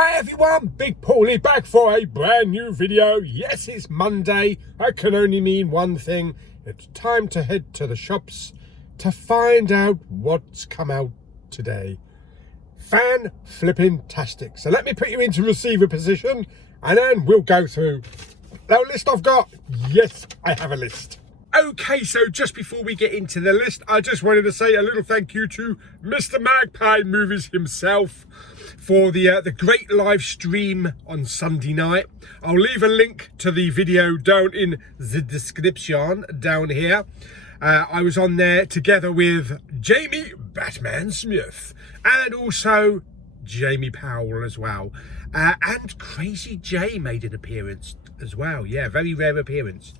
Hi everyone, Big Paulie back for a brand new video. Yes, it's Monday. That can only mean one thing. It's time to head to the shops to find out what's come out today. Fan-flipping-tastic. So let me put you into receiver position and then we'll go through the list I've got. Yes, I have a list. Okay, so just before we get into the list, I just wanted to say a little thank you to Mr. Magpie Movies himself for the great live stream on Sunday night. I'll leave a link to the video down in the description down here. I was on there together with Jamie Batman Smith and also Jamie Powell as well. And Crazy J made an appearance as well. Yeah, very rare appearance.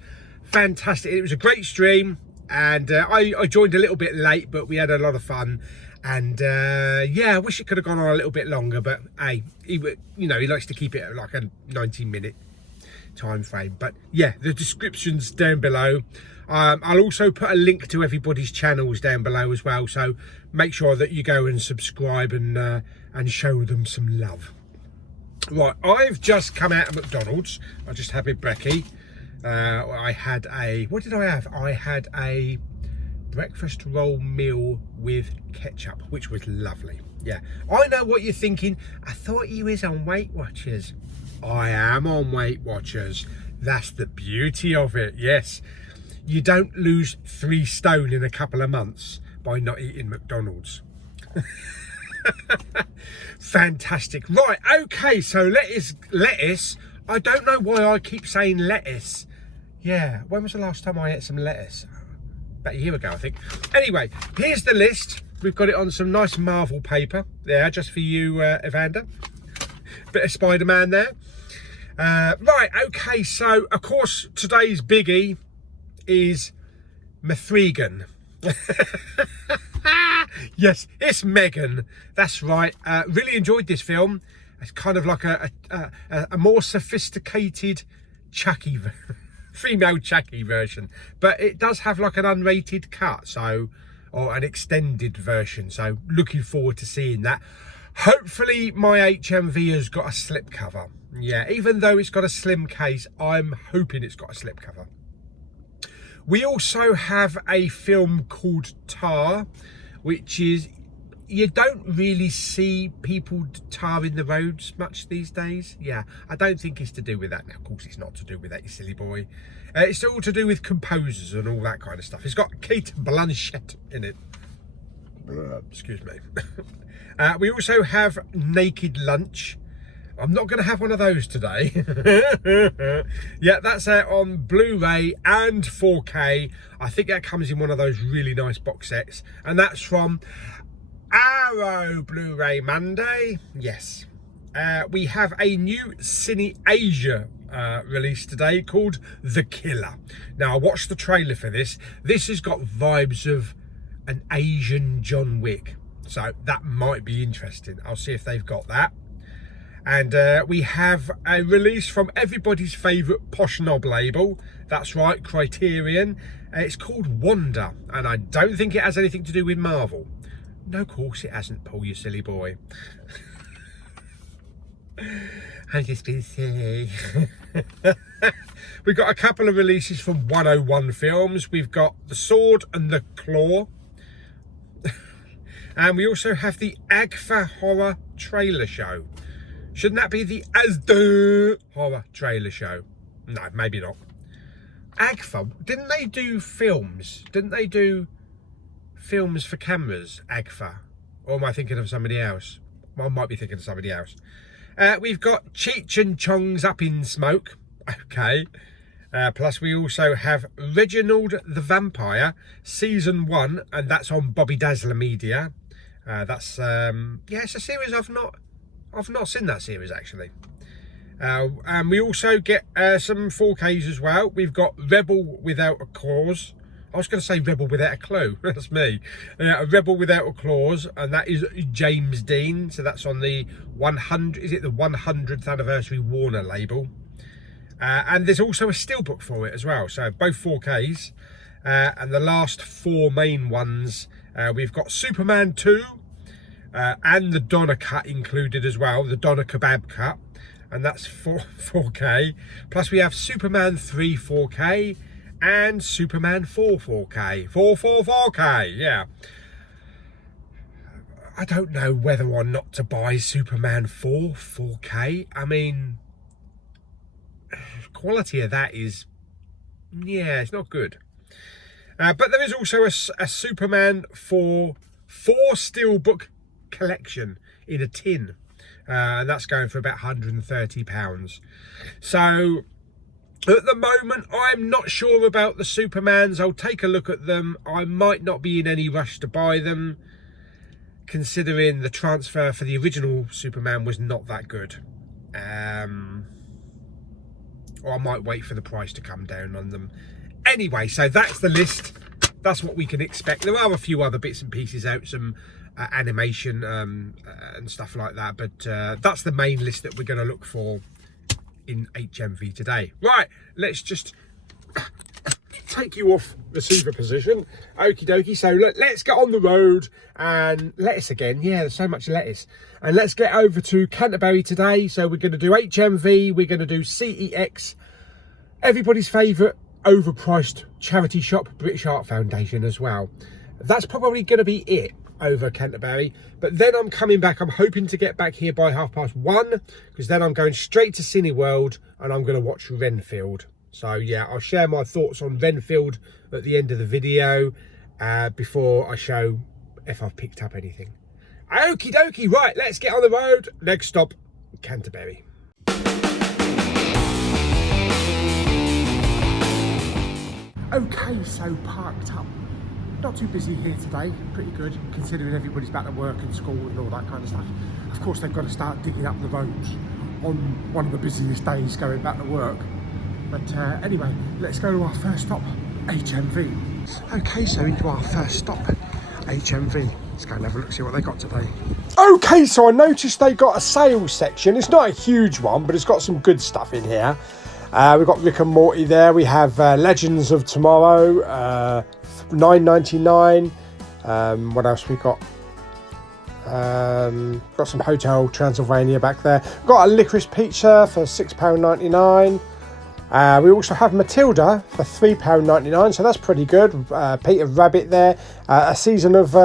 Fantastic. It was a great stream and I joined a little bit late, but we had a lot of fun. And yeah, I wish it could have gone on a little bit longer, but hey, he likes to keep it at like a 90-minute time frame. But yeah, the description's down below. I'll also put a link to everybody's channels down below as well, so make sure that you go and subscribe and show them some love. Right, I've just come out of McDonald's. I just had my brekkie. I had what did I have? I had a breakfast roll meal with ketchup, which was lovely. Yeah, I know what you're thinking. I thought you was on Weight Watchers. I am on Weight Watchers. That's the beauty of it. Yes, you don't lose 3 stone in a couple of months by not eating McDonald's. Fantastic. Right, okay, so lettuce. I don't know why I keep saying lettuce. Yeah, when was the last time I ate some lettuce? About a year ago, I think. Anyway, here's the list. We've got it on some nice Marvel paper there, just for you, Evander. Bit of Spider-Man there. Right, okay, so, of course, today's biggie is Mithrigan. Yes, it's Megan. That's right. Really enjoyed this film. It's kind of like a more sophisticated Chucky, female Chucky version, but it does have like an unrated cut, so, or an extended version. So looking forward to seeing that. Hopefully my HMV has got a slipcover. Yeah, even though it's got a slim case, I'm hoping it's got a slipcover. We also have a film called Tar, which is, you don't really see people tarring the roads much these days. Yeah, I don't think it's to do with that. Now, of course, it's not to do with that, you silly boy. It's all to do with composers and all that kind of stuff. It's got Kate Blanchett in it. Excuse me. We also have Naked Lunch. I'm not going to have one of those today. Yeah, that's out on Blu-ray and 4K. I think that comes in one of those really nice box sets. And that's from Arrow Blu-ray Monday. Yes. We have a new Cine Asia release today called The Killer. Now, I watched the trailer for this. This has got vibes of an Asian John Wick. So that might be interesting. I'll see if they've got that. And we have a release from everybody's favourite posh knob label. That's right, Criterion. It's called Wanda. And I don't think it has anything to do with Marvel. No, of course it hasn't, Paul, you silly boy. I've just been silly. We've got a couple of releases from 101 Films. We've got The Sword and the Claw. And we also have the Agfa Horror Trailer Show. Shouldn't that be the Asda Horror Trailer Show? No, maybe not. Agfa, didn't they do films? Didn't they do films for cameras, Agfa? Or am I thinking of somebody else? Well, I might be thinking of somebody else. We've got Cheech and Chong's Up in Smoke. Okay. Plus we also have Reginald the Vampire Season 1, and that's on Bobby Dazzler Media. That's yeah, it's a series I've not seen that series actually. And we also get some 4Ks as well. We've got Rebel Without a Cause. I was going to say Rebel Without a Clue. That's me. A Rebel Without a Clause, and that is James Dean. So that's on the 100. Is it the 100th anniversary Warner label? And there's also a steelbook for it as well. So both 4Ks. And the last 4 main ones, we've got Superman 2. and the Donna cut included as well, the Donna kebab cut, and that's 4K. Plus we have Superman 3 4K and Superman 4 4K. 4K, yeah. I don't know whether or not to buy Superman 4 4K. I mean, quality of that is, yeah, it's not good. But there is also a Superman 4 steelbook collection in a tin. And that's going for about £130. So at the moment, I'm not sure about the Supermans. I'll take a look at them. I might not be in any rush to buy them, considering the transfer for the original Superman was not that good. Or I might wait for the price to come down on them. Anyway, so that's the list. That's what we can expect. There are a few other bits and pieces out, some animation and stuff like that, but that's the main list that we're going to look for in HMV today. Right, let's just take you off receiver position. Okie dokie. So let's get on the road and lettuce again. Yeah, there's so much lettuce. And let's get over to Canterbury today. So we're going to do HMV, we're going to do CEX, everybody's favourite overpriced charity shop, British Art Foundation as well. That's probably going to be it over Canterbury, but then I'm coming back. I'm hoping to get back here by 1:30, because then I'm going straight to Cineworld and I'm going to watch Renfield. So yeah, I'll share my thoughts on Renfield at the end of the video before I show if I've picked up anything. Okie dokie, right, let's get on the road. Next stop, Canterbury. Okay, so parked up. Not too busy here today, pretty good, considering everybody's back to work and school and all that kind of stuff. Of course, they've got to start digging up the roads on one of the busiest days going back to work. But anyway, let's go to our first stop, HMV. Okay, so into our first stop, HMV. Let's go and have a look, see what they got today. Okay, so I noticed they got a sales section. It's not a huge one, but it's got some good stuff in here. We've got Rick and Morty there. We have Legends of Tomorrow, $9.99. What else we got? Got some Hotel Transylvania back there. Got a Licorice Pizza for £6.99. We also have Matilda for £3.99, so that's pretty good. Peter Rabbit there. A season of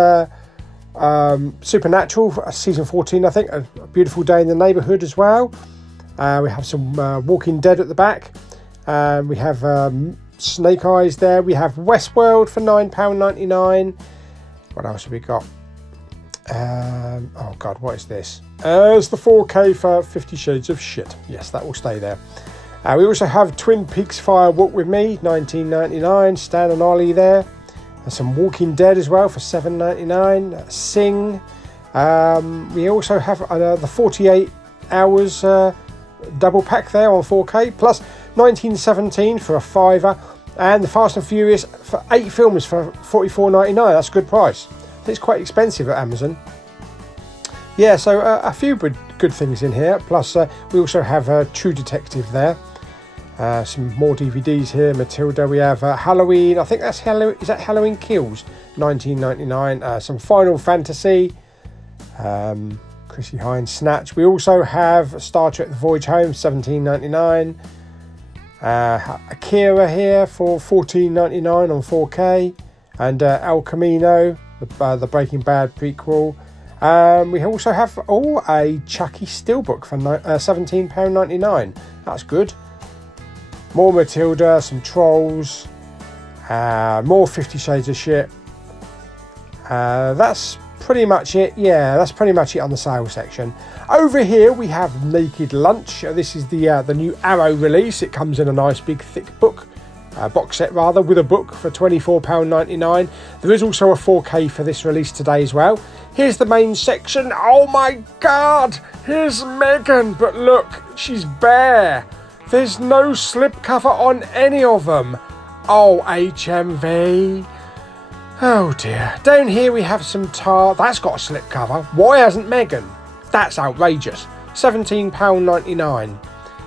Supernatural, season 14, I think. A Beautiful Day in the Neighbourhood as well. We have some Walking Dead at the back. We have Snake Eyes there. We have Westworld for £9.99. What else have we got? Oh God, what is this? It's the 4K for 50 Shades of Shit. Yes, that will stay there. We also have Twin Peaks Fire Walk With Me, £19.99. Stan and Ollie there. There's some Walking Dead as well for £7.99. Sing. We also have the 48 hours double pack there on 4K, plus 1917 for a £5, and the Fast and Furious for 8 films for $44.99. That's a good price. It's quite expensive at Amazon. Yeah, so a few good things in here. Plus we also have True Detective there. Some more DVDs here. Matilda. We have Halloween. I think that's Halloween. Is that Halloween Kills? $19.99. Some Final Fantasy. Chrissy Hines Snatch. We also have Star Trek The Voyage Home, $17.99. Akira here for $14.99 on 4K. And El Camino, the Breaking Bad prequel. We also have a Chucky Steelbook for £17.99. That's good. More Matilda, some Trolls, more 50 Shades of Shit. That's pretty much it. Yeah, that's pretty much it on the sales section. Over here we have Naked Lunch. This is the new Arrow release. It comes in a nice big thick book, box set rather, with a book for £24.99. There is also a 4K for this release today as well. Here's the main section. Oh my God, here's Megan, but look, she's bare. There's no slipcover on any of them. Oh, HMV. Oh dear. Down here we have some tar. That's got a slipcover. Why hasn't Megan? That's outrageous. £17.99.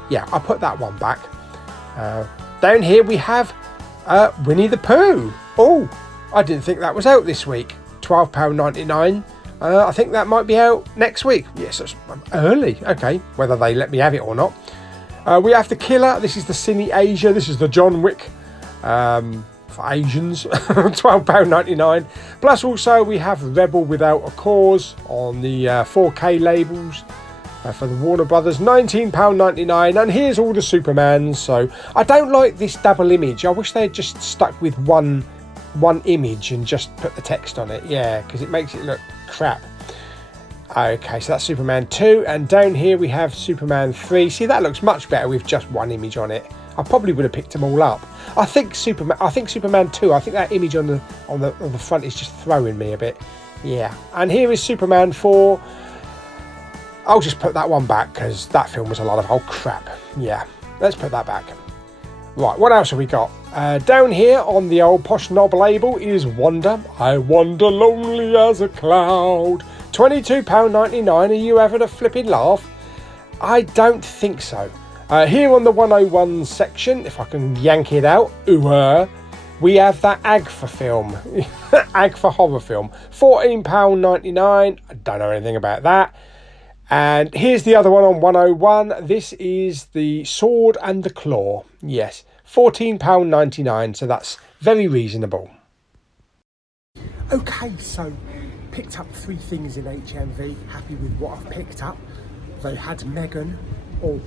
Yeah, I'll put that one back. Down here we have Winnie the Pooh. Oh, I didn't think that was out this week. £12.99. I think that might be out next week. Yes, it's early. Okay, whether they let me have it or not. We have The Killer. This is the Cine Asia. This is the John Wick for Asians. £12.99. Plus also we have Rebel Without a Cause on the 4K labels for the Warner Brothers. £19.99. And here's all the Supermans. So I don't like this double image. I wish they had just stuck with one image and just put the text on it. Yeah, because it makes it look crap. Okay, so that's Superman 2, and down here we have Superman 3. See, that looks much better with just one image on it. I probably would have picked them all up. I think Superman 2. I think that image on the front is just throwing me a bit. Yeah, and here is Superman 4. I'll just put that one back because that film was a lot of old crap. Yeah, let's put that back. Right, what else have we got? Down here on the old Posh Knob label is Wonder. I wander lonely as a cloud. £22.99. Are you having a flipping laugh? I don't think so. Here on the 101 section, if I can yank it out, we have that AGFA film. AGFA horror film. £14.99. I don't know anything about that. And here's the other one on 101. This is The Sword and the Claw. Yes, £14.99. So that's very reasonable. Okay, so picked up 3 things in HMV. Happy with what I've picked up. They had Megan or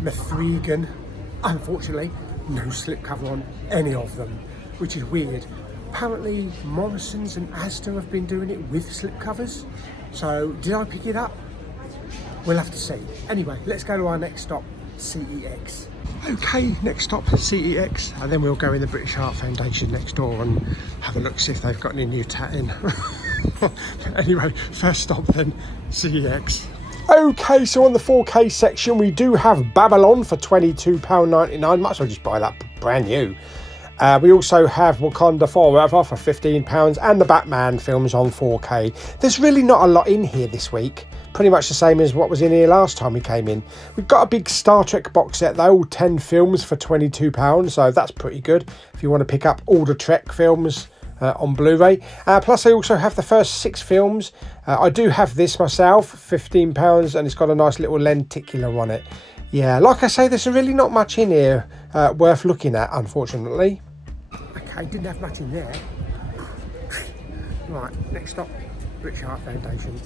Mithrigan. Unfortunately, no slipcover on any of them, which is weird. Apparently, Morrison's and Asda have been doing it with slipcovers. So, did I pick it up? We'll have to see. Anyway, let's go to our next stop, CEX. Okay, next stop, CEX, and then we'll go in the British Heart Foundation next door and have a look, see if they've got any new tatting. Anyway, first stop then, CEX. Okay, so on the 4K section, we do have Babylon for £22.99. Might as well just buy that brand new. We also have Wakanda Forever for £15, and the Batman films on 4K. There's really not a lot in here this week. Pretty much the same as what was in here last time we came in. We've got a big Star Trek box set though, 10 films for £22, so that's pretty good if you want to pick up all the Trek films on Blu-ray. Plus I also have the first 6 films. I do have this myself, £15, and it's got a nice little lenticular on it. Yeah, like I say, there's really not much in here worth looking at, unfortunately. Okay, didn't have much in there. Right, next stop, British Heart Foundation.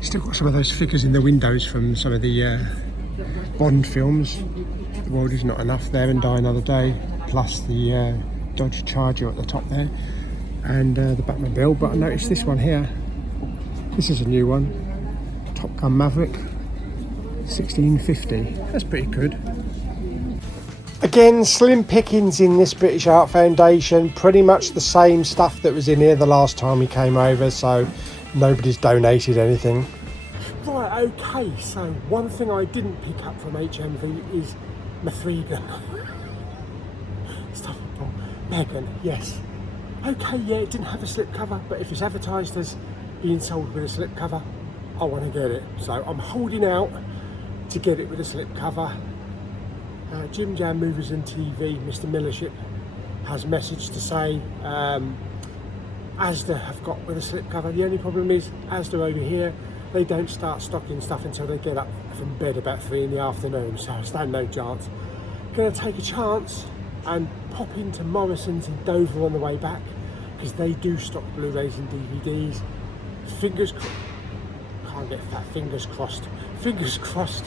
Still got some of those figures in the windows from some of the Bond films. The World Is Not Enough there and Die Another Day, plus the Dodge Charger at the top there, and the Batmobile. But I noticed this one here. This is a new one, Top Gun Maverick, 1650. That's pretty good. Again, slim pickings in this British Art Foundation. Pretty much the same stuff that was in here the last time we came over, so nobody's donated anything. Right, okay, so one thing I didn't pick up from HMV is Mithrigan. Stuff for Megan, yes. Okay, yeah, it didn't have a slipcover, but if it's advertised as being sold with a slipcover, I want to get it. So I'm holding out to get it with a slipcover. Jim Jam Movies and TV, Mr. Millership, has messaged to say Asda have got with a slipcover. The only problem is Asda over here, they don't start stocking stuff until they get up from bed about 3 in the afternoon, so I stand no chance. Gonna take a chance and pop into Morrison's in Dover on the way back, because they do stock Blu-rays and DVDs. Fingers crossed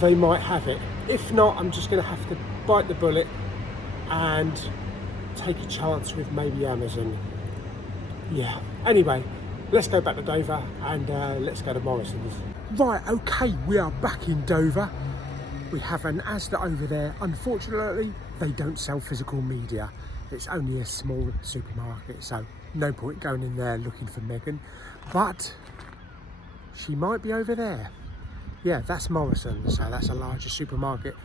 they might have it. If not, I'm just going to have to bite the bullet and take a chance with maybe Amazon. Yeah, anyway, let's go back to Dover and let's go to Morrison's. Right, okay, we are back in Dover. We have an Asda over there. Unfortunately, they don't sell physical media. It's only a small supermarket, so no point going in there looking for Megan. But she might be over there. Yeah, that's Morrison's, so that's a larger supermarket.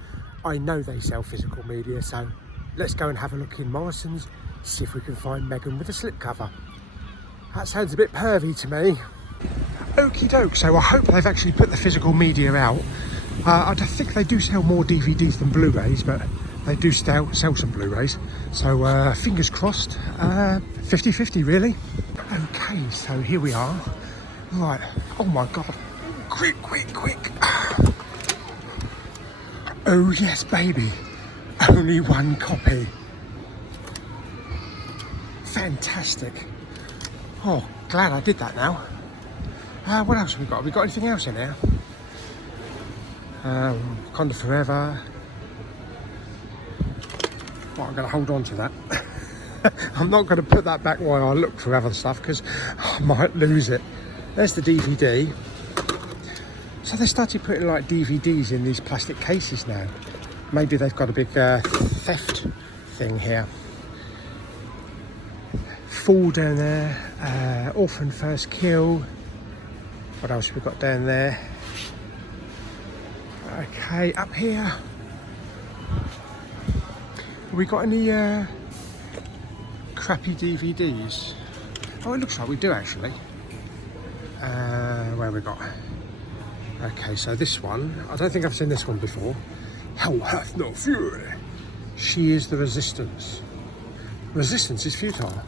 I know they sell physical media, so let's go and have a look in Morrison's, see if we can find Megan with a slipcover. That sounds a bit pervy to me. Okie doke, so I hope they've actually put the physical media out. I think they do sell more DVDs than Blu-rays, but they do sell some Blu-rays. So fingers crossed, 50-50 really. Okay, so here we are. Right, oh my God. Quick, quick, quick. Oh yes, baby. Only one copy. Fantastic. Oh, glad I did that now. What else have we got? Have we got anything else in here? Wakanda Forever. Well, I'm going to hold on to that. I'm not going to put that back while I look for other stuff because I might lose it. There's the DVD. So they started putting like DVDs in these plastic cases now. Maybe they've got a big theft thing here. Fall down there. Orphan First Kill. What else have we got down there? Okay, up here. Have we got any crappy DVDs? Oh, it looks like we do actually. Where have we got? Okay, so this one, I don't think I've seen this one before. Hell hath no fury. She is the Resistance. Resistance is futile.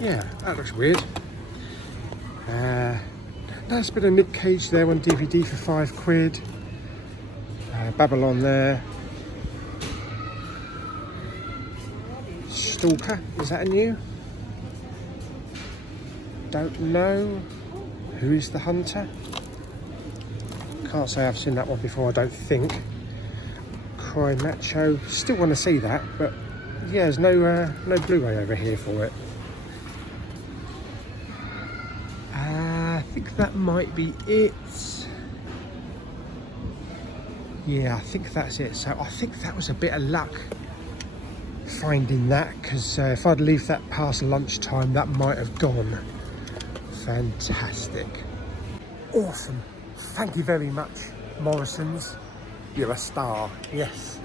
Yeah, that looks weird. Nice bit of Nick Cage there on DVD for £5. Babylon there. Stalker, is that a new? Don't know. Who is the Hunter? Can't say I've seen that one before, I don't think. Cry Macho, still want to see that, but yeah, there's no Blu-ray over here for it. I think that might be it. Yeah, I think that's it. So I think that was a bit of luck finding that, because if I'd leave that past lunchtime, that might have gone. Fantastic. Awesome. Thank you very much, Morrison's. You're a star. Yes.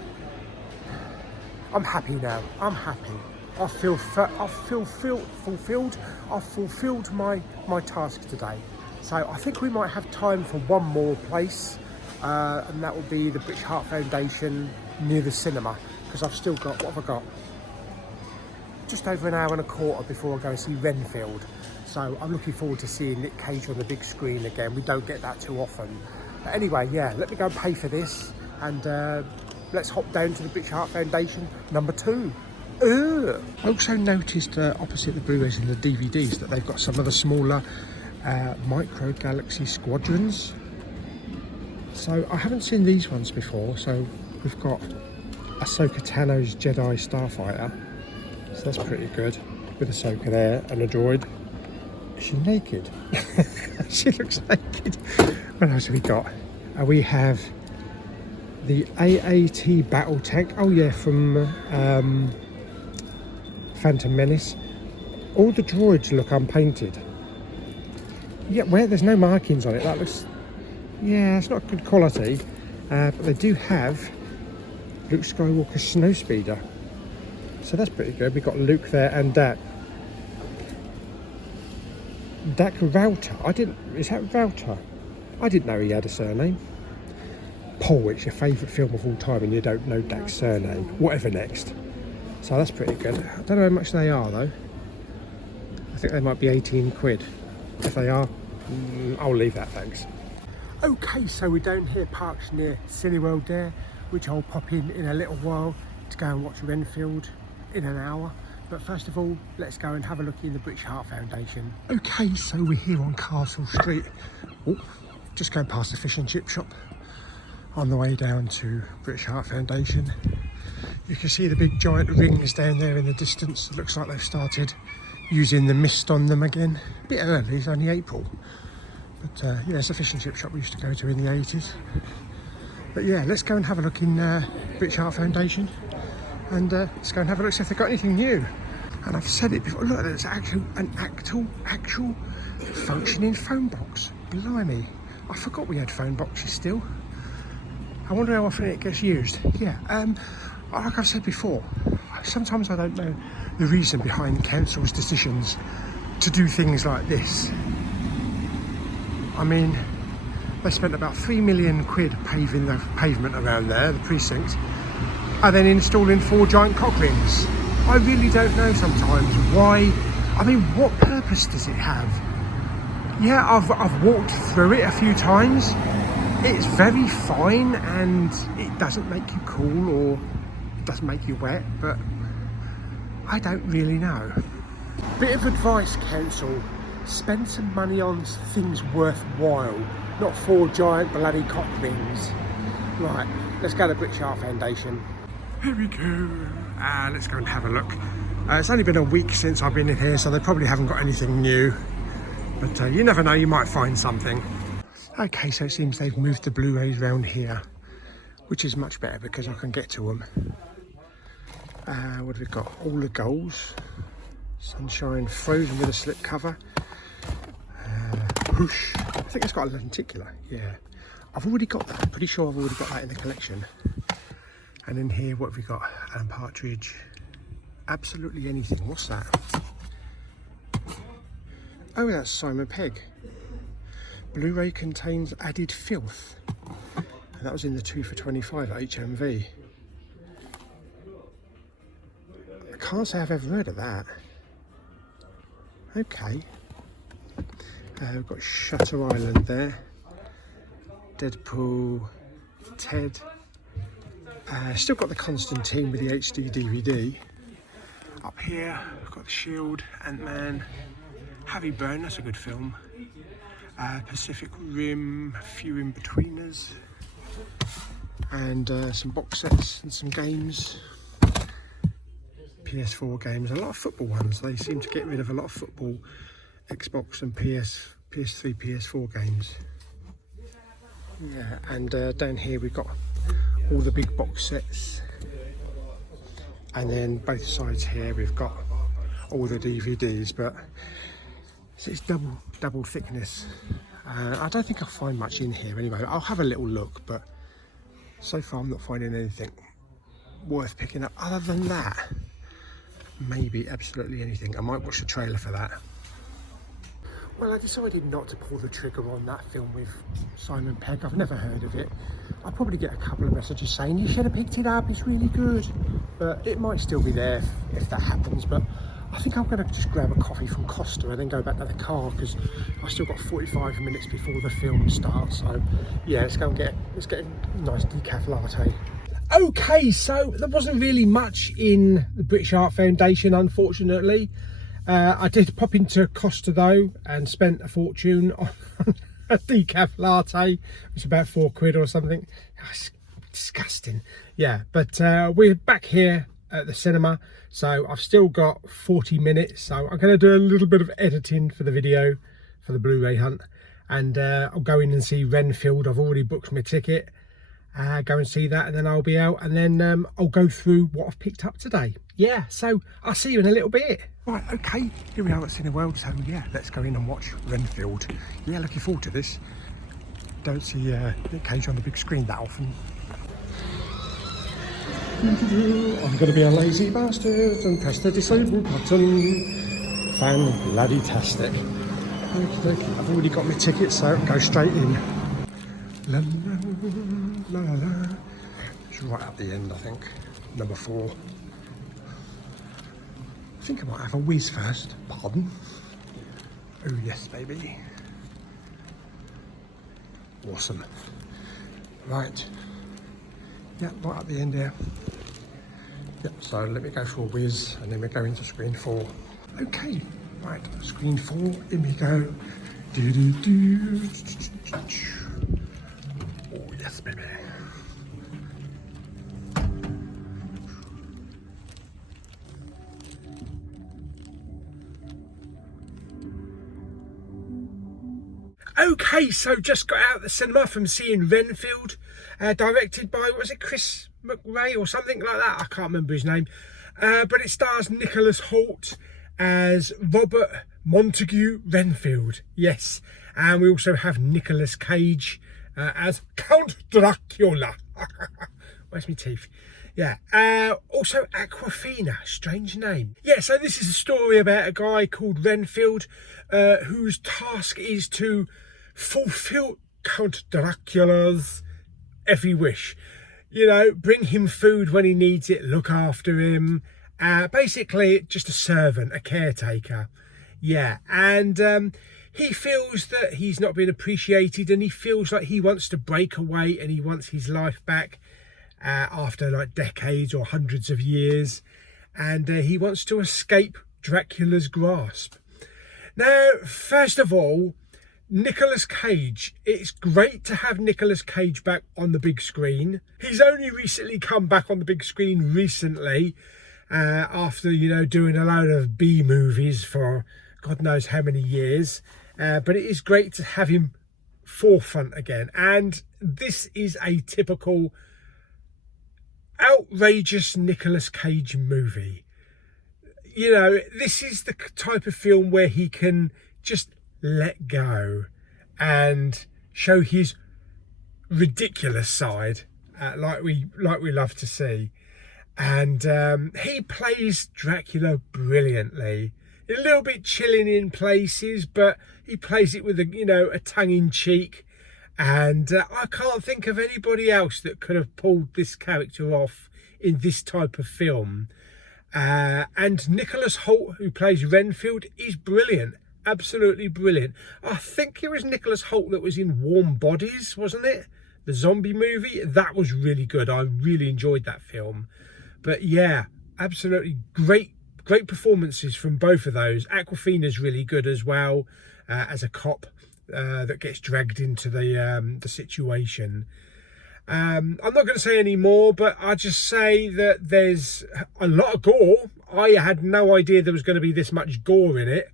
I'm happy now. I'm happy. I feel fulfilled. I've fulfilled my task today. So I think we might have time for one more place, and that will be the British Heart Foundation near the cinema, because I've still got, what have I got? Just over an hour and a quarter before I go and see Renfield. So I'm looking forward to seeing Nick Cage on the big screen again. We don't get that too often. But anyway, yeah, let me go and pay for this, and let's hop down to the British Heart Foundation number 2. I also noticed opposite the Blu-rays and the DVDs that they've got some of the smaller Micro Galaxy Squadrons. So I haven't seen these ones before. So we've got Ahsoka Tano's Jedi Starfighter. So that's pretty good. With Ahsoka there and a droid. Is she naked? She looks naked. What else have we got? We have the AAT battle tank. Oh yeah, from Phantom Menace. All the droids look unpainted. Yeah, where there's no markings on it. That looks, yeah, it's not good quality. But they do have Luke Skywalker's Snowspeeder. So that's pretty good. We've got Luke there and Dak. Dak Router. Is that Router? I didn't know he had a surname. Paul, it's your favourite film of all time and you don't know Dak's surname. Whatever next. So that's pretty good. I don't know how much they are though. I think they might be 18 quid. If they are, I'll leave that, thanks. Okay, so we're down here parked near Cineworld there, which I'll pop in a little while to go and watch Renfield in an hour. But first of all, let's go and have a look in the British Heart Foundation. Okay, so we're here on Castle Street. Oh, just going past the fish and chip shop on the way down to British Heart Foundation. You can see the big giant rings down there in the distance. It looks like they've started using the mist on them again. A bit early, it's only April. But yeah, it's a fish and chip shop we used to go to in the 80s. But yeah, let's go and have a look in British Heart Foundation. And let's go and have a look, see if they've got anything new. And I've said it before, look, there's an actual functioning phone box. Blimey, I forgot we had phone boxes still. I wonder how often it gets used. Yeah, like I've said before, sometimes I don't know the reason behind council's decisions to do things like this. I mean, they spent about 3 million quid paving the pavement around there, the precinct, and then installing 4 giant cock rings. I really don't know sometimes why. I mean, what purpose does it have? Yeah, I've walked through it a few times. It's very fine and it doesn't make you cool or it doesn't make you wet, but I don't really know. Bit of advice, council. Spend some money on things worthwhile, not 4 giant bloody cock rings. Right, let's go to British Art Foundation. Here we go. Let's go and have a look. It's only been a week since I've been in here, so they probably haven't got anything new. But you never know, you might find something. Okay, so it seems they've moved the Blu-rays around here, which is much better because I can get to them. What have we got? All the goals. Sunshine Frozen with a slip cover. Whoosh. I think it's got a lenticular, yeah. I've already got that, I'm pretty sure I've already got that in the collection. And in here, what have we got? Alan Partridge. Absolutely anything. What's that? Oh, that's Simon Pegg. Blu-ray contains added filth. And that was in the 2 for 25 at HMV. I can't say I've ever heard of that. Okay. We've got Shutter Island there. Deadpool, Ted. Still got the Constantine with the HD DVD. Up here, we've got The Shield, Ant-Man, Harry Byrne, that's a good film. Pacific Rim, a few in-betweeners. And some box sets and some games. PS4 games, a lot of football ones. They seem to get rid of a lot of football, Xbox and PS3, PS4 games. Yeah, and down here we've got all the big box sets. And then both sides here we've got all the DVDs, but it's double thickness. I don't think I'll find much in here anyway. I'll have a little look, but so far I'm not finding anything worth picking up other than that. Maybe absolutely anything. I might watch the trailer for that. Well, I decided not to pull the trigger on that film with Simon Pegg. I've never heard of it. I'll probably get a couple of messages saying you should have picked it up, it's really good. But it might still be there if that happens. But I think I'm going to just grab a coffee from Costa and then go back to the car because I've still got 45 minutes before the film starts. So yeah, let's get a nice decaf latte. Okay, so there wasn't really much in the British Art Foundation, unfortunately. I did pop into Costa though and spent a fortune on a decaf latte, which is about £4 or something. Oh, it's disgusting. Yeah, but we're back here at the cinema, so I've still got 40 minutes. So I'm going to do a little bit of editing for the video for the Blu-ray hunt, and I'll go in and see Renfield. I've already booked my ticket. Go and see that, and then I'll be out, and then I'll go through what I've picked up today. Yeah, so I'll see you in a little bit. Right, okay, here we are at Cineworld, so yeah, let's go in and watch Renfield. Yeah, looking forward to this. Don't see Nick Cage on the big screen that often. I'm going to be a lazy bastard and press the disable button. Fan-bloody-tastic. Okay, I've already got my ticket, so I'll go straight in. La, la, la, la. It's right at the end, I think. Number 4. I think I might have a whiz first. Pardon? Oh yes, baby. Awesome. Right. Yep, right at the end here. Yep, so let me go for a whiz and then we go into screen 4. Okay, right, screen 4, in we go. Do, do, do. Oh yes, baby. Okay, so just got out of the cinema from seeing Renfield, directed by, was it Chris McRae or something like that? I can't remember his name. But it stars Nicholas Hoult as Robert Montague Renfield. Yes, and we also have Nicolas Cage as Count Dracula. Where's my teeth? Yeah, also Aquafina, strange name. Yeah, so this is a story about a guy called Renfield whose task is to fulfill Count Dracula's every wish. You know, bring him food when he needs it, look after him. Basically, just a servant, a caretaker. Yeah, and he feels that he's not been appreciated, and he feels like he wants to break away and he wants his life back after like decades or hundreds of years, and he wants to escape Dracula's grasp. Now, first of all, Nicolas Cage. It's great to have Nicolas Cage back on the big screen. He's only recently come back on the big screen recently, after, you know, doing a load of B movies for God knows how many years. But it is great to have him forefront again. And this is a typical outrageous Nicolas Cage movie. You know, this is the type of film where he can just let go and show his ridiculous side, like we love to see. And he plays Dracula brilliantly. A little bit chilling in places, but he plays it with a tongue-in-cheek. And I can't think of anybody else that could have pulled this character off in this type of film. And Nicholas Hoult, who plays Renfield, is brilliant. Absolutely brilliant. I think it was Nicholas Hoult that was in Warm Bodies, wasn't it? The zombie movie. That was really good. I really enjoyed that film. But yeah, absolutely great performances from both of those. Awkwafina's really good as well, as a cop that gets dragged into the situation. I'm not going to say any more, but I'll just say that there's a lot of gore. I had no idea there was going to be this much gore in it.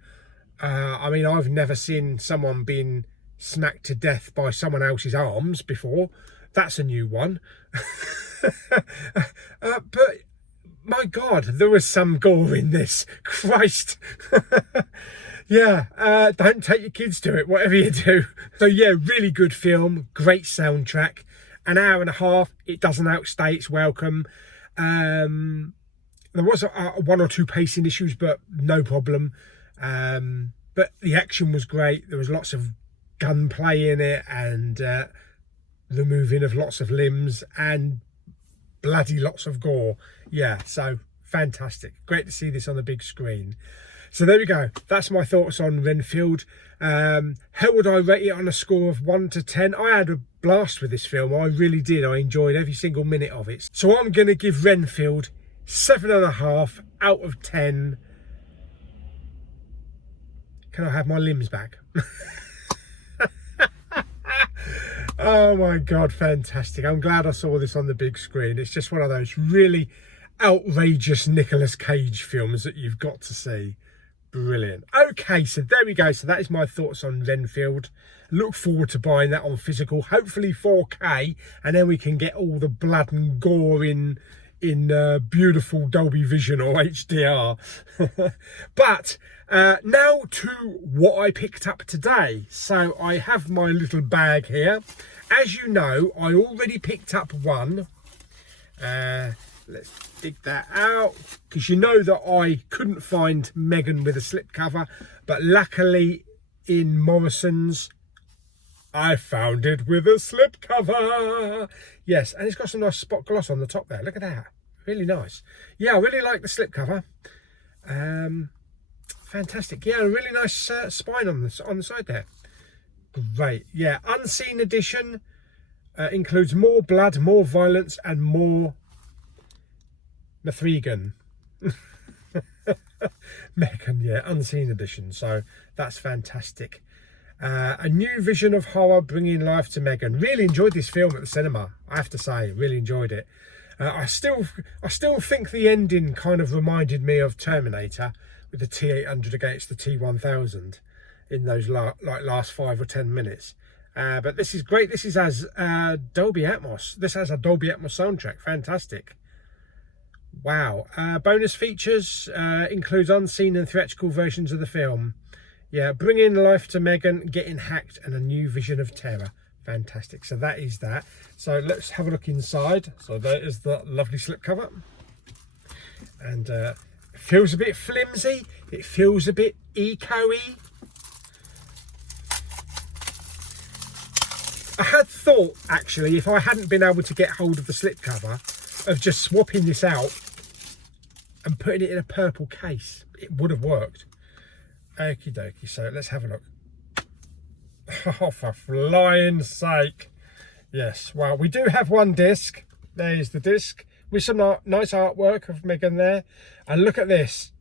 I mean, I've never seen someone being smacked to death by someone else's arms before. That's a new one. But my God, there was some gore in this. Christ. Yeah, don't take your kids to it, whatever you do. So yeah, really good film, great soundtrack. An hour and a half, it doesn't outstay its welcome. There was one or two pacing issues, but no problem. But the action was great. There was lots of gunplay in it, and removing of lots of limbs, and bloody lots of gore. Yeah, so fantastic. Great to see this on the big screen. So there we go. That's my thoughts on Renfield. How would I rate it on a score of 1 to 10? I had a blast with this film. I really did. I enjoyed every single minute of it. So I'm going to give Renfield 7.5 out of 10. Can I have my limbs back? Oh my God, fantastic. I'm glad I saw this on the big screen. It's just one of those really outrageous Nicolas Cage films that you've got to see. Brilliant. Okay, so there we go. So that is my thoughts on Renfield. Look forward to buying that on physical, hopefully 4K, and then we can get all the blood and gore in beautiful Dolby Vision or HDR. But now to what I picked up today. So I have my little bag here. As you know, I already picked up one. Let's dig that out, because you know that I couldn't find Megan with a slipcover, but luckily in Morrison's I found it with a slipcover. Yes, and it's got some nice spot gloss on the top there. Look at that, really nice. Yeah, I really like the slipcover. Fantastic. Yeah, a really nice spine on the side there. Great. Yeah, Unseen Edition includes more blood, more violence, and more Mithrigan. Megan, yeah, Unseen Edition. So that's fantastic. A new vision of horror bringing life to Megan. Really enjoyed this film at the cinema, I have to say. Really enjoyed it. I still think the ending kind of reminded me of Terminator, with the T-800 against the T-1000 in those last 5 or 10 minutes. But this is great. This is as Dolby Atmos. This has a Dolby Atmos soundtrack. Fantastic. Wow. Bonus features includes unseen and theatrical versions of the film. Yeah, bringing life to Megan, getting hacked, and a new vision of terror. Fantastic. So that is that. So let's have a look inside. So there is the lovely slipcover. And it feels a bit flimsy. It feels a bit eco-y. I had thought, actually, if I hadn't been able to get hold of the slipcover, of just swapping this out and putting it in a purple case. It would have worked. Okie dokie, so let's have a look. Oh, for flying sake. Yes, well, we do have one disc. There's the disc with some nice artwork of Megan there. And look at this.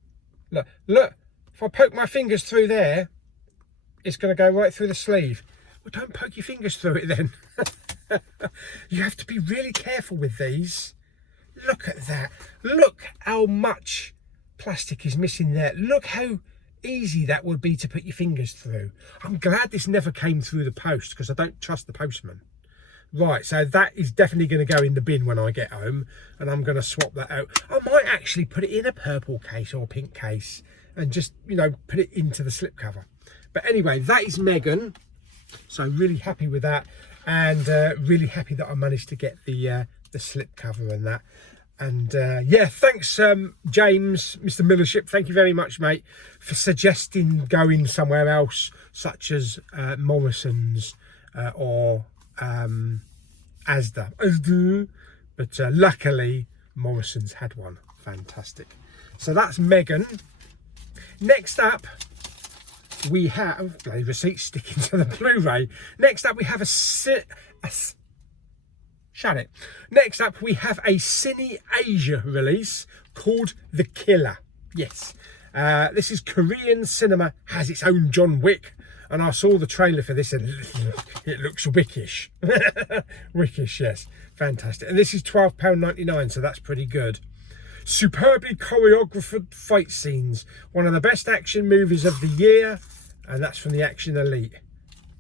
Look. If I poke my fingers through there, it's going to go right through the sleeve. Well, don't poke your fingers through it then. You have to be really careful with these. Look at that. Look how much plastic is missing there. Look how easy that would be to put your fingers through. I'm glad this never came through the post because I don't trust the postman. Right, so that is definitely going to go in the bin when I get home, and I'm going to swap that out. I might actually put it in a purple case or a pink case and just, you know, put it into the slipcover. But anyway, that is Megan. So really happy with that, and really happy that I managed to get the slipcover and that. And yeah, thanks James, Mr. Millership, thank you very much, mate, for suggesting going somewhere else, such as Morrison's or Asda. But luckily Morrison's had one. Fantastic. So that's Megan. Next up we have the receipt sticking to the Blu-ray. Next up we have Next up we have a Cine Asia release called The Killer. Yes, this is Korean cinema, has its own John Wick, and I saw the trailer for this and it looks wickish. Wickish, yes, fantastic. And this is £12.99, so that's pretty good. Superbly choreographed fight scenes, one of the best action movies of the year, and that's from the Action Elite.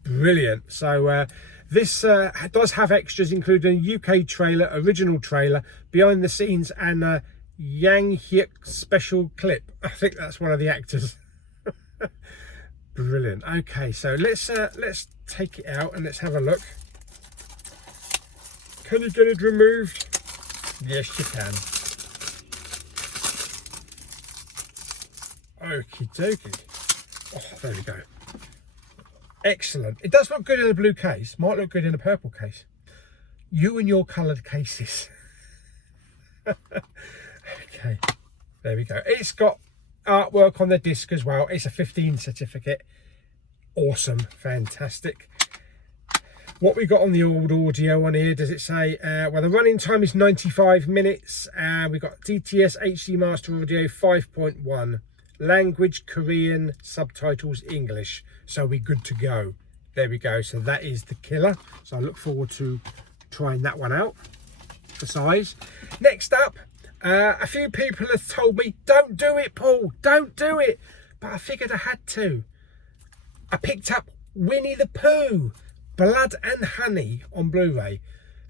Brilliant. So this does have extras, including a UK trailer, original trailer, behind the scenes, and a Yang Hyuk special clip. I think that's one of the actors. Brilliant. Okay, so let's take it out and let's have a look. Can you get it removed? Yes, you can. Okie dokie. Oh, there we go. Excellent. It does look good in a blue case. Might look good in a purple case. You and your coloured cases. Okay, there we go. It's got artwork on the disc as well. It's a 15 certificate. Awesome. Fantastic. What we got on the old audio on here, does it say? Well, the running time is 95 minutes. We got DTS HD Master Audio 5.1. Language Korean, subtitles English, so we're good to go. There we go. So that is The Killer, so I look forward to trying that one out for size. Next up, a few people have told me, don't do it, Paul, don't do it, but I figured I had to. I picked up Winnie the Pooh Blood and Honey on Blu-ray.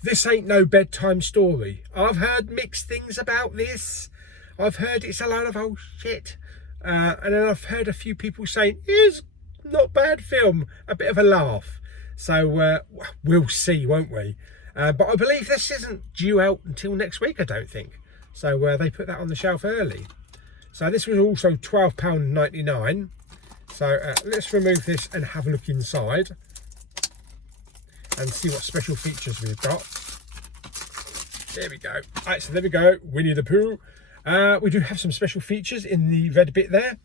This ain't no bedtime story. I've heard mixed things about this. I've heard it's a load of old shit. And then I've heard a few people saying it's not bad film, a bit of a laugh. So we'll see, won't we? But I believe this isn't due out until next week, I don't think. So they put that on the shelf early. So this was also £12.99. So let's remove this and have a look inside and see what special features we've got. There we go. Right, so there we go, Winnie the Pooh. We do have some special features in the red bit there,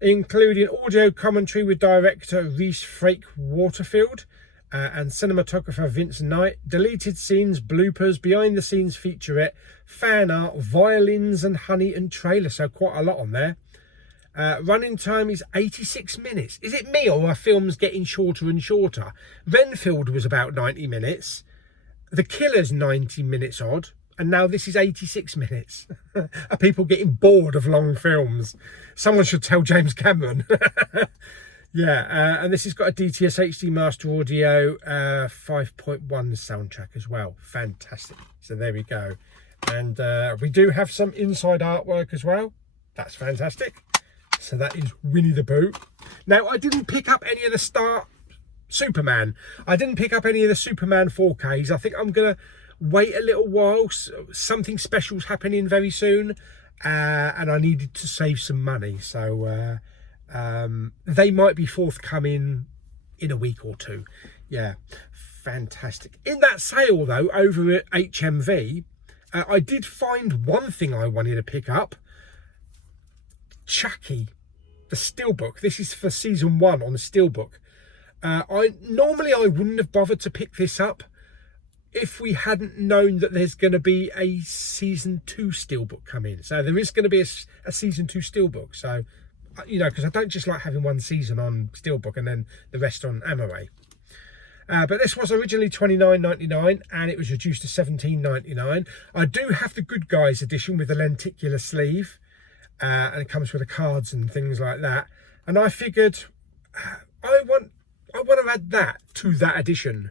including audio commentary with director Rhys Frake Waterfield and cinematographer Vince Knight, deleted scenes, bloopers, behind the scenes featurette, fan art, violins and honey, and trailer. So quite a lot on there. Running time is 86 minutes. Is it me or are films getting shorter and shorter? Renfield was about 90 minutes. The Killer's 90 minutes odd. And now this is 86 minutes. Are people getting bored of long films? Someone should tell James Cameron. Yeah, and this has got a DTS HD Master Audio 5.1 soundtrack as well. Fantastic. So there we go. And we do have some inside artwork as well. That's fantastic. So that is Winnie the Pooh. Now, I didn't pick up any of the Superman. I didn't pick up any of the Superman 4Ks. I think I'm going to wait a little while. Something special's happening very soon, and I needed to save some money, so they might be forthcoming in a week or two. Yeah, fantastic. In that sale though over at HMV, I did find one thing I wanted to pick up. Chucky, the steelbook. This is for season 1 on the steelbook. I wouldn't have bothered to pick this up if we hadn't known that there's going to be a season 2 steelbook coming. So there is going to be a season 2 steelbook. So, you know, because I don't just like having one season on steelbook and then the rest on Amaray. But this was originally $29.99 and it was reduced to $17.99. I do have the Good Guys edition with the lenticular sleeve, and it comes with the cards and things like that. And I figured I want to add that to that edition.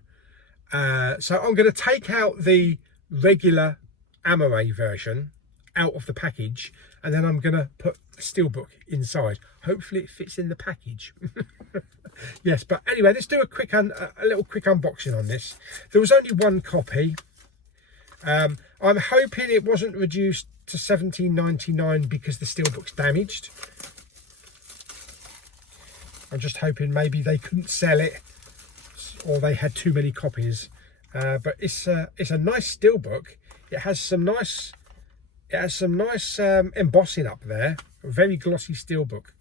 So I'm going to take out the regular Amaray version out of the package, and then I'm going to put the steelbook inside. Hopefully it fits in the package. Yes, but anyway, let's do a little quick unboxing on this. There was only one copy. I'm hoping it wasn't reduced to $17.99 because the steelbook's damaged. I'm just hoping maybe they couldn't sell it or they had too many copies. But it's a nice steelbook. It has some nice embossing up there. A very glossy steelbook.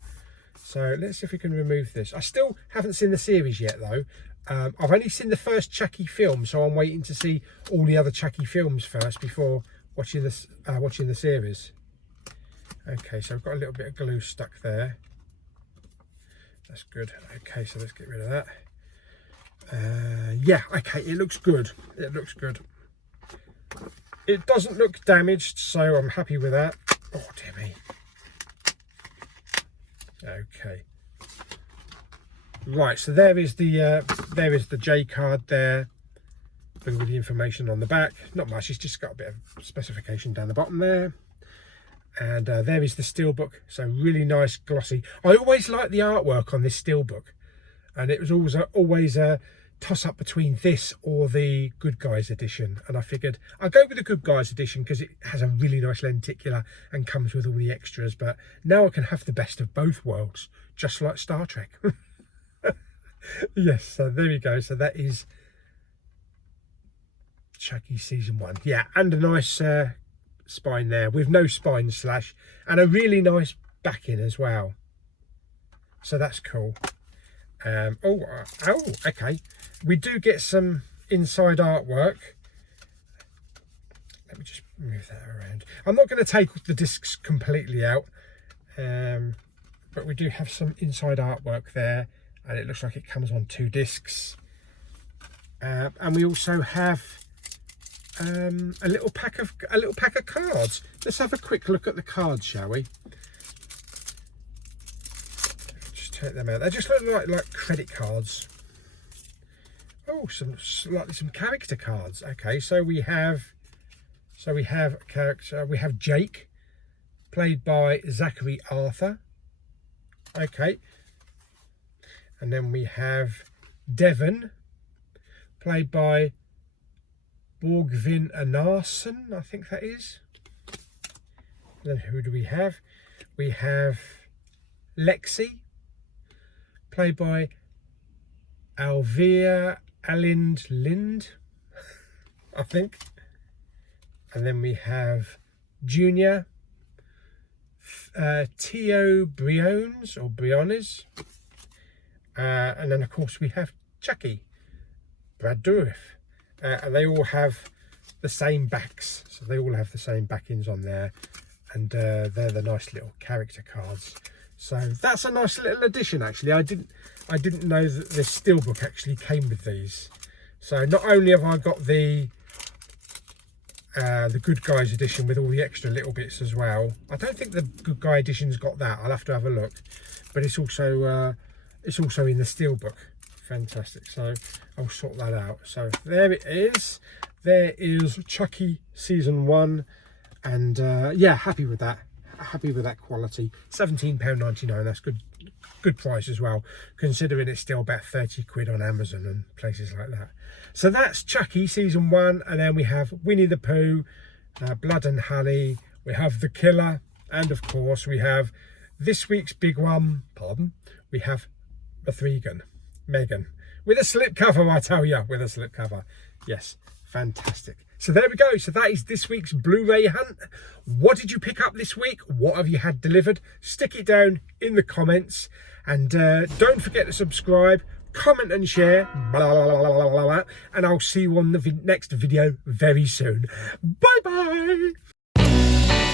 So let's see if we can remove this. I still haven't seen the series yet though. I've only seen the first Chucky film, so I'm waiting to see all the other Chucky films first before watching this watching the series. Okay, so I've got a little bit of glue stuck there. That's good. Okay, so let's get rid of that. Yeah, okay, it looks good. It looks good. It doesn't look damaged, so I'm happy with that. Oh dear me. Okay. Right, so there is the J card there, with the information on the back. Not much, it's just got a bit of specification down the bottom there. And there is the steelbook, so really nice glossy. I always like the artwork on this steelbook, and it was always a toss up between this or the Good Guys edition, and I figured I'll go with the Good Guys edition because it has a really nice lenticular and comes with all the extras. But now I can have the best of both worlds, just like Star Trek. Yes, so there we go. So that is Chucky season 1. Yeah, and a nice spine there with no spine slash, and a really nice backing as well. So that's cool. Okay. We do get some inside artwork. Let me just move that around. I'm not going to take the discs completely out, but we do have some inside artwork there, and it looks like it comes on 2 discs. And we also have a little pack of cards. Let's have a quick look at the cards, shall we? Take them out. They just look like credit cards. Oh, some character cards. Okay, so we have character. We have Jake, played by Zachary Arthur. Okay, and then we have Devon, played by Borgvin Enarsson, I think that is. And then who do we have? We have Lexi, played by Alvia Alind Lind, I think. And then we have Junior, Theo Briones or Briones. And then of course we have Chucky, Brad Dourif. And they all have the same backs. So they all have the same backings on there. And they're the nice little character cards. So that's a nice little addition actually. I didn't know that the steelbook actually came with these. So not only have I got the Good Guys edition with all the extra little bits as well. I don't think the Good Guy edition's got that. I'll have to have a look. But it's also in the steelbook. Fantastic. So I'll sort that out. So there it is. There is Chucky season 1, and yeah, happy with that. Happy with that quality. £17.99. That's good price as well, considering it's still about 30 quid on Amazon and places like that. So that's Chucky season 1, and then we have Winnie the Pooh, Blood and Honey, we have The Killer, and of course we have this week's big one, we have the Threegan, Megan, with a slipcover, I tell you, with a slipcover. Yes, fantastic. So there we go. So that is this week's Blu-ray hunt. What did you pick up this week? What have you had delivered? Stick it down in the comments, and don't forget to subscribe. comment and share, blah, blah, blah, blah, blah, blah, and I'll see you on the next video very soon. Bye bye.